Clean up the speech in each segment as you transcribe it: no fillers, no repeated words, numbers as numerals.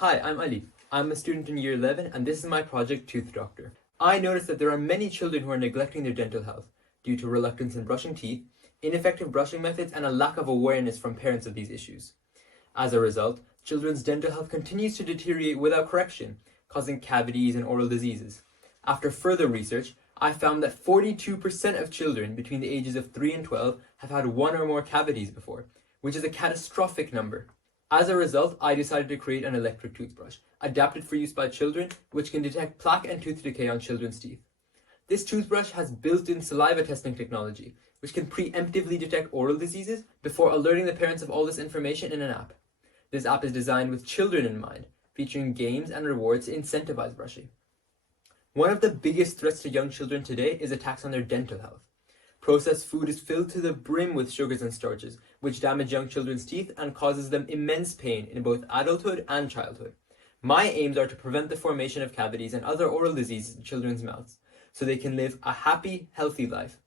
Hi, I'm Ali. I'm a student in year 11 and this is my project Tooth Doctor. I noticed that there are many children who are neglecting their dental health due to reluctance in brushing teeth, ineffective brushing methods, and a lack of awareness from parents of these issues. As a result, children's dental health continues to deteriorate without correction, causing cavities and oral diseases. After further research, I found that 42% of children between the ages of 3 and 12 have had one or more cavities before, which is a catastrophic number. As a result, I decided to create an electric toothbrush, adapted for use by children, which can detect plaque and tooth decay on children's teeth. This toothbrush has built-in saliva testing technology, which can preemptively detect oral diseases before alerting the parents of all this information in an app. This app is designed with children in mind, featuring games and rewards to incentivize brushing. One of the biggest threats to young children today is attacks on their dental health. Processed food is filled to the brim with sugars and starches, which damage young children's teeth and causes them immense pain in both adulthood and childhood. My aims are to prevent the formation of cavities and other oral diseases in children's mouths, so they can live a happy, healthy life.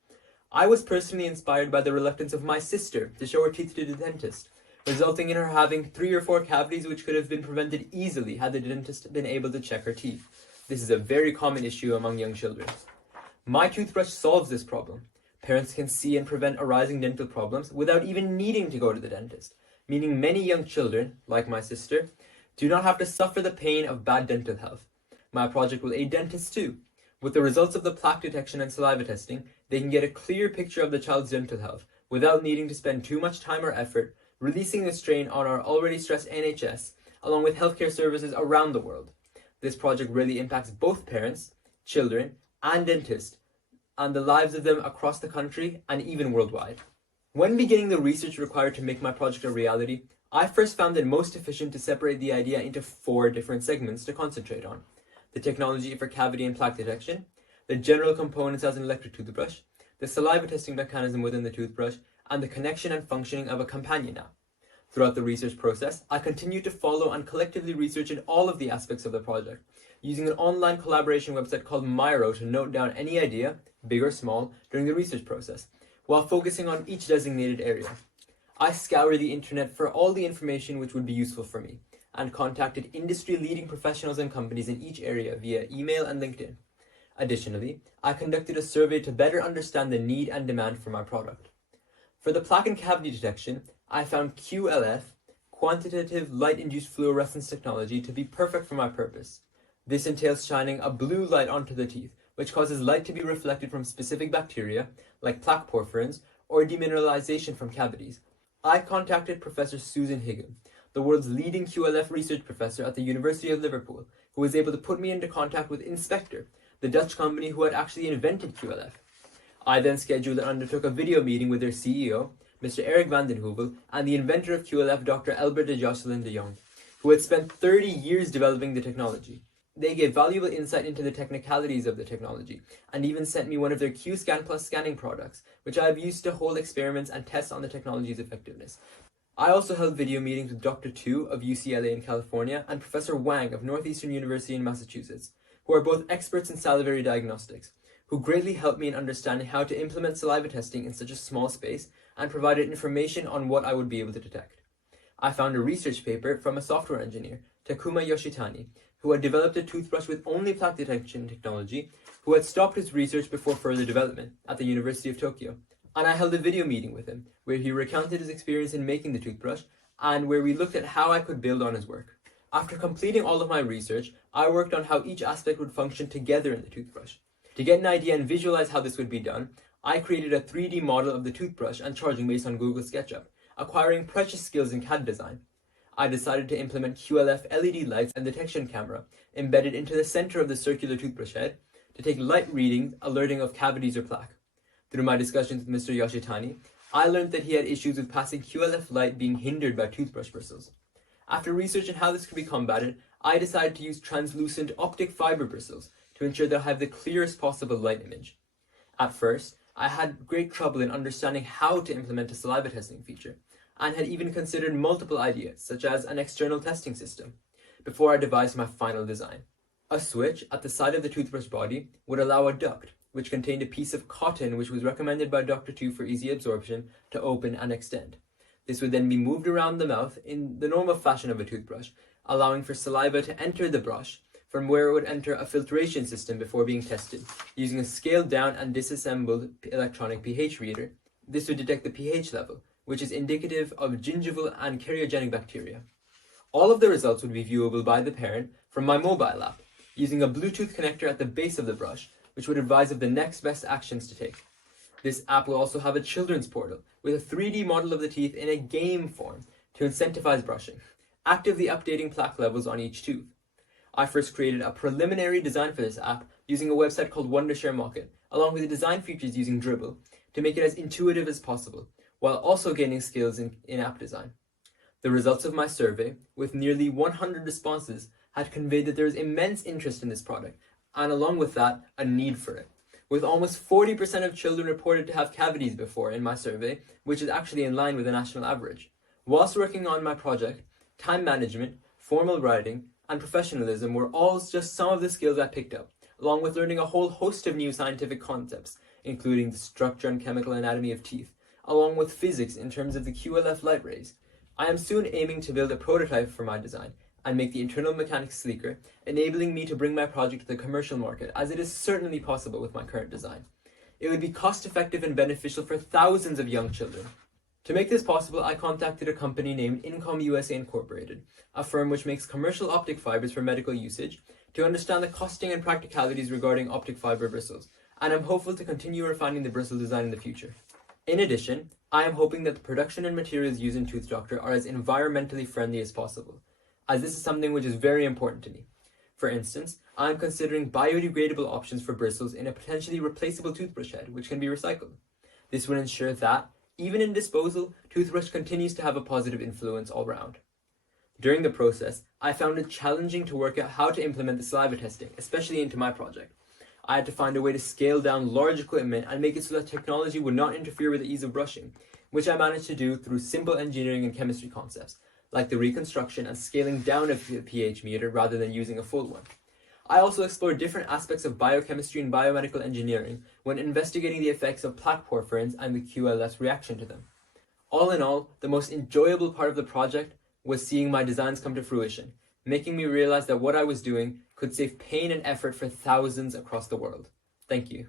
I was personally inspired by the reluctance of my sister to show her teeth to the dentist, resulting in her having 3 or 4 cavities which could have been prevented easily had the dentist been able to check her teeth. This is a very common issue among young children. My toothbrush solves this problem. Parents can see and prevent arising dental problems without even needing to go to the dentist, meaning many young children, like my sister, do not have to suffer the pain of bad dental health. My project will aid dentists too. With the results of the plaque detection and saliva testing, they can get a clear picture of the child's dental health without needing to spend too much time or effort, releasing the strain on our already stressed NHS, along with healthcare services around the world. This project really impacts both parents, children, and dentists, and the lives of them across the country and even worldwide. When beginning the research required to make my project a reality, I first found it most efficient to separate the idea into 4 different segments to concentrate on: the technology for cavity and plaque detection, the general components as an electric toothbrush, the saliva testing mechanism within the toothbrush, and the connection and functioning of a companion app. Throughout the research process, I continued to follow and collectively research in all of the aspects of the project, using an online collaboration website called Miro to note down any idea, big or small, during the research process, while focusing on each designated area. I scoured the internet for all the information which would be useful for me, and contacted industry-leading professionals and companies in each area via email and LinkedIn. Additionally, I conducted a survey to better understand the need and demand for my product. For the plaque and cavity detection, I found QLF, quantitative light-induced fluorescence technology, to be perfect for my purpose. This entails shining a blue light onto the teeth, which causes light to be reflected from specific bacteria, like plaque porphyrins, or demineralization from cavities. I contacted Professor Susan Higgin, the world's leading QLF research professor at the University of Liverpool, who was able to put me into contact with Inspector, the Dutch company who had actually invented QLF. I then scheduled and undertook a video meeting with their CEO, Mr. Eric van den Heuvel, and the inventor of QLF, Dr. Albert de Josselin de Jong, who had spent 30 years developing the technology. They gave valuable insight into the technicalities of the technology, and even sent me one of their Q-Scan Plus scanning products, which I have used to hold experiments and tests on the technology's effectiveness. I also held video meetings with Dr. Tu of UCLA in California and Professor Wang of Northeastern University in Massachusetts, who are both experts in salivary diagnostics, who greatly helped me in understanding how to implement saliva testing in such a small space and provided information on what I would be able to detect. I found a research paper from a software engineer, Takuma Yoshitani, who had developed a toothbrush with only plaque detection technology, who had stopped his research before further development at the University of Tokyo. And I held a video meeting with him, where he recounted his experience in making the toothbrush, and where we looked at how I could build on his work. After completing all of my research, I worked on how each aspect would function together in the toothbrush. To get an idea and visualize how this would be done, I created a 3D model of the toothbrush and charging based on Google SketchUp, acquiring precious skills in CAD design. I decided to implement QLF LED lights and detection camera embedded into the center of the circular toothbrush head to take light readings alerting of cavities or plaque. Through my discussions with Mr. Yoshitani, I learned that he had issues with passing QLF light being hindered by toothbrush bristles. After researching how this could be combated, I decided to use translucent optic fiber bristles to ensure that I have the clearest possible light image. At first, I had great trouble in understanding how to implement a saliva testing feature, and had even considered multiple ideas, such as an external testing system, before I devised my final design. A switch at the side of the toothbrush body would allow a duct, which contained a piece of cotton which was recommended by Dr. Tu for easy absorption, to open and extend. This would then be moved around the mouth in the normal fashion of a toothbrush, allowing for saliva to enter the brush from where it would enter a filtration system before being tested. Using a scaled down and disassembled electronic pH reader, this would detect the pH level, which is indicative of gingival and karyogenic bacteria. All of the results would be viewable by the parent from my mobile app, using a Bluetooth connector at the base of the brush, which would advise of the next best actions to take. This app will also have a children's portal with a 3D model of the teeth in a game form to incentivize brushing, actively updating plaque levels on each tooth. I first created a preliminary design for this app using a website called Wondershare Market, along with the design features using Dribble to make it as intuitive as possible, while also gaining skills in app design. The results of my survey, with nearly 100 responses, had conveyed that there is immense interest in this product, and along with that, a need for it. With almost 40% of children reported to have cavities before in my survey, which is actually in line with the national average. Whilst working on my project, time management, formal writing, and professionalism were all just some of the skills I picked up, along with learning a whole host of new scientific concepts, including the structure and chemical anatomy of teeth, along with physics in terms of the QLF light rays. I am soon aiming to build a prototype for my design and make the internal mechanics sleeker, enabling me to bring my project to the commercial market, as it is certainly possible with my current design. It would be cost-effective and beneficial for thousands of young children. To make this possible, I contacted a company named Incom USA Incorporated, a firm which makes commercial optic fibers for medical usage, to understand the costing and practicalities regarding optic fiber bristles, and I'm hopeful to continue refining the bristle design in the future. In addition, I am hoping that the production and materials used in Tooth Doctor are as environmentally friendly as possible, as this is something which is very important to me. For instance, I am considering biodegradable options for bristles in a potentially replaceable toothbrush head, which can be recycled. This would ensure that, even in disposal, toothbrush continues to have a positive influence all round. During the process, I found it challenging to work out how to implement the saliva testing, especially into my project. I had to find a way to scale down large equipment and make it so that technology would not interfere with the ease of brushing, which I managed to do through simple engineering and chemistry concepts, like the reconstruction and scaling down of the pH meter rather than using a full one. I also explored different aspects of biochemistry and biomedical engineering when investigating the effects of plaque porphyrins and the QLS reaction to them. All in all, the most enjoyable part of the project was seeing my designs come to fruition, making me realize that what I was doing could save pain and effort for thousands across the world. Thank you.